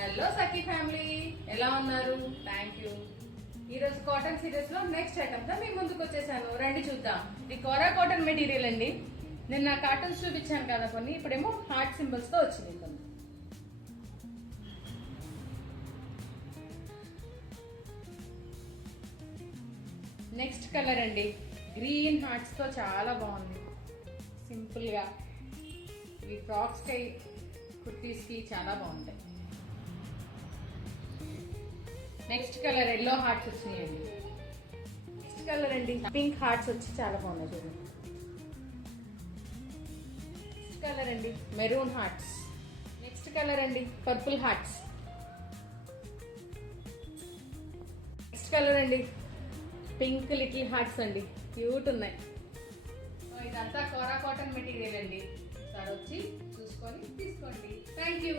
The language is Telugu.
హలో సఖీ ఫ్యామిలీ, ఎలా ఉన్నారు? Thank you. ఈరోజు కాటన్ సిరీస్ లో నెక్స్ట్ ఐటమ్ తో మీ ముందుకు వచ్చేసాను. రండి చూద్దాం. ఇది కోరా కాటన్ మెటీరియల్ అండి. నేను నా కార్టూన్స్ చూపించాను కదా కొన్ని, ఇప్పుడేమో హార్ట్ సింబల్స్ తో వచ్చింది కొన్ని. నెక్స్ట్ కలర్ అండి, గ్రీన్ హార్ట్స్ తో చాలా బాగుంది. సింపుల్ గా ఇవి ఫ్రాక్స్ కి కుర్తీస్ కి చాలా బాగుంటాయి. నెక్స్ట్ కలర్ ఎల్లో హార్ట్స్ వచ్చినాయండి. నెక్స్ట్ కలర్ అండి పింక్ హార్ట్స్ వచ్చి చాలా బాగున్నాయి చూడండి. నెక్స్ట్ కలర్ అండి మెరూన్ హార్ట్స్. నెక్స్ట్ కలర్ అండి పర్పుల్ హార్ట్స్. నెక్స్ట్ కలర్ అండి పింక్ లిటిల్ హార్ట్స్ అండి, క్యూట్ ఉన్నాయి. ఇదంతా కోరా కాటన్ మెటీరియల్ అండి. ఒకసారి వచ్చి చూసుకొని తీసుకోండి. Thank you.